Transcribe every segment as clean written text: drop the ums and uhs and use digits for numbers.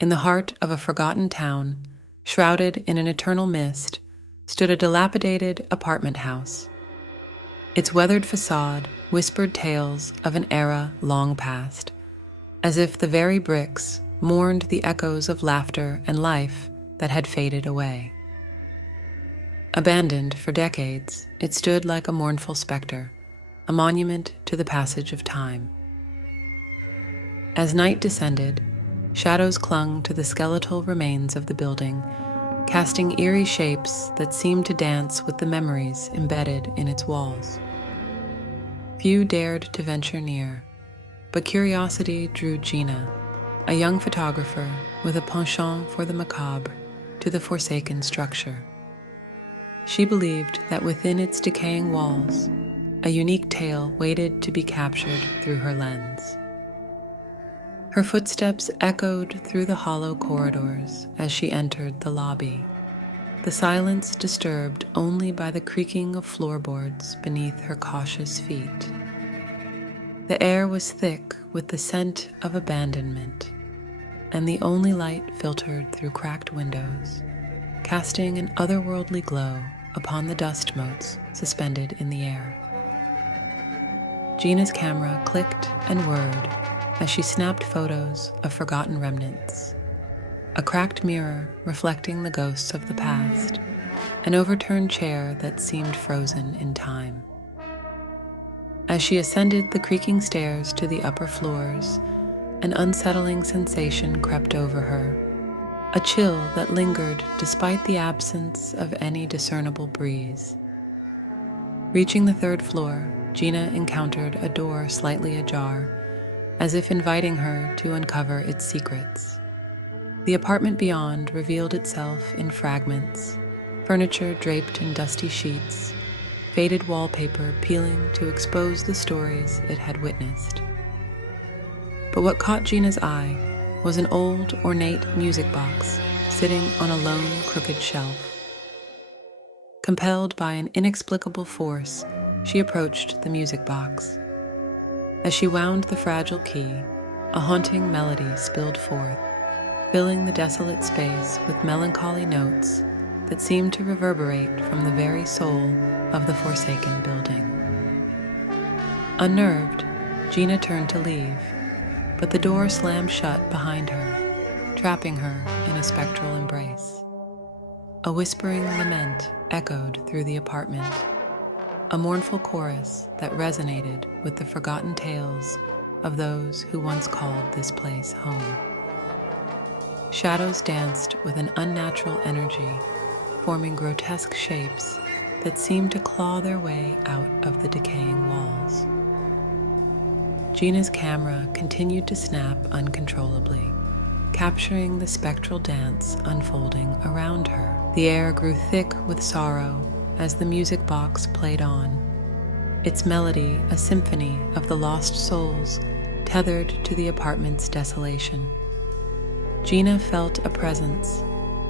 In the heart of a forgotten town, shrouded in an eternal mist, stood a dilapidated apartment house. Its weathered facade whispered tales of an era long past, as if the very bricks mourned the echoes of laughter and life that had faded away. Abandoned for decades, it stood like a mournful specter, a monument to the passage of time. As night descended, shadows clung to the skeletal remains of the building, casting eerie shapes that seemed to dance with the memories embedded in its walls. Few dared to venture near, but curiosity drew Gina, a young photographer with a penchant for the macabre, to the forsaken structure. She believed that within its decaying walls, a unique tale waited to be captured through her lens. Her footsteps echoed through the hollow corridors as she entered the lobby, the silence disturbed only by the creaking of floorboards beneath her cautious feet. The air was thick with the scent of abandonment, and the only light filtered through cracked windows, casting an otherworldly glow upon the dust motes suspended in the air. Gina's camera clicked and whirred as she snapped photos of forgotten remnants. A cracked mirror reflecting the ghosts of the past, an overturned chair that seemed frozen in time. As she ascended the creaking stairs to the upper floors, an unsettling sensation crept over her, a chill that lingered despite the absence of any discernible breeze. Reaching the third floor, Gina encountered a door slightly ajar, as if inviting her to uncover its secrets. The apartment beyond revealed itself in fragments, furniture draped in dusty sheets, faded wallpaper peeling to expose the stories it had witnessed. But what caught Gina's eye was an old, ornate music box sitting on a lone, crooked shelf. Compelled by an inexplicable force, she approached the music box. As she wound the fragile key, a haunting melody spilled forth, filling the desolate space with melancholy notes that seemed to reverberate from the very soul of the forsaken building. Unnerved, Gina turned to leave, but the door slammed shut behind her, trapping her in a spectral embrace. A whispering lament echoed through the apartment, a mournful chorus that resonated with the forgotten tales of those who once called this place home. Shadows danced with an unnatural energy, forming grotesque shapes that seemed to claw their way out of the decaying walls. Gina's camera continued to snap uncontrollably, capturing the spectral dance unfolding around her. The air grew thick with sorrow as the music box played on, its melody a symphony of the lost souls tethered to the apartment's desolation. Gina felt a presence,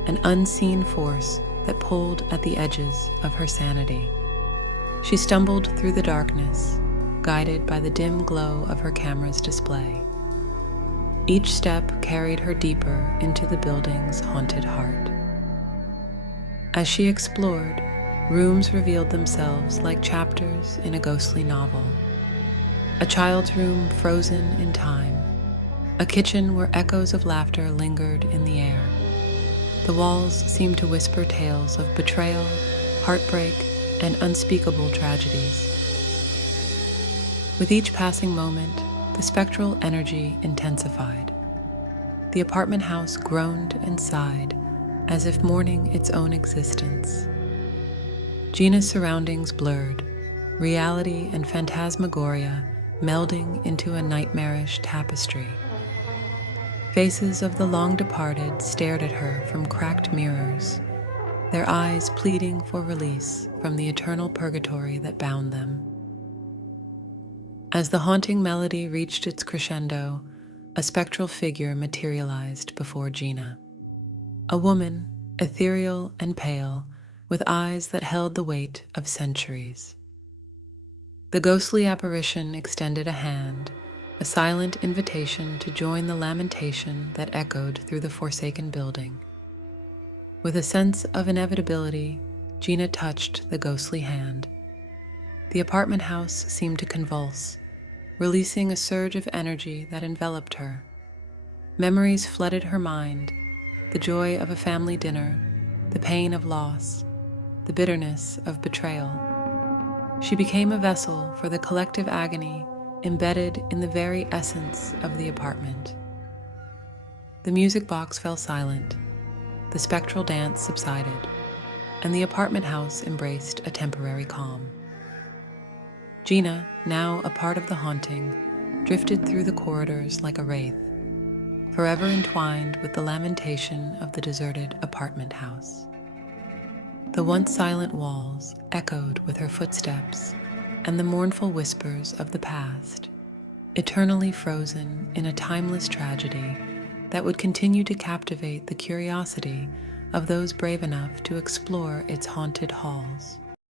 an unseen force that pulled at the edges of her sanity. She stumbled through the darkness, guided by the dim glow of her camera's display. Each step carried her deeper into the building's haunted heart. As she explored, rooms revealed themselves like chapters in a ghostly novel. A child's room frozen in time, a kitchen where echoes of laughter lingered in the air. The walls seemed to whisper tales of betrayal, heartbreak, and unspeakable tragedies. With each passing moment, the spectral energy intensified. The apartment house groaned and sighed, as if mourning its own existence. Gina's surroundings blurred, reality and phantasmagoria melding into a nightmarish tapestry. Faces of the long departed stared at her from cracked mirrors, their eyes pleading for release from the eternal purgatory that bound them. As the haunting melody reached its crescendo, a spectral figure materialized before Gina. A woman, ethereal and pale, with eyes that held the weight of centuries. The ghostly apparition extended a hand, a silent invitation to join the lamentation that echoed through the forsaken building. With a sense of inevitability, Gina touched the ghostly hand. The apartment house seemed to convulse, releasing a surge of energy that enveloped her. Memories flooded her mind, the joy of a family dinner, the pain of loss, the bitterness of betrayal. She became a vessel for the collective agony embedded in the very essence of the apartment. The music box fell silent, the spectral dance subsided, and the apartment house embraced a temporary calm. Gina, now a part of the haunting, drifted through the corridors like a wraith, forever entwined with the lamentation of the deserted apartment house. The once silent walls echoed with her footsteps and the mournful whispers of the past, eternally frozen in a timeless tragedy that would continue to captivate the curiosity of those brave enough to explore its haunted halls.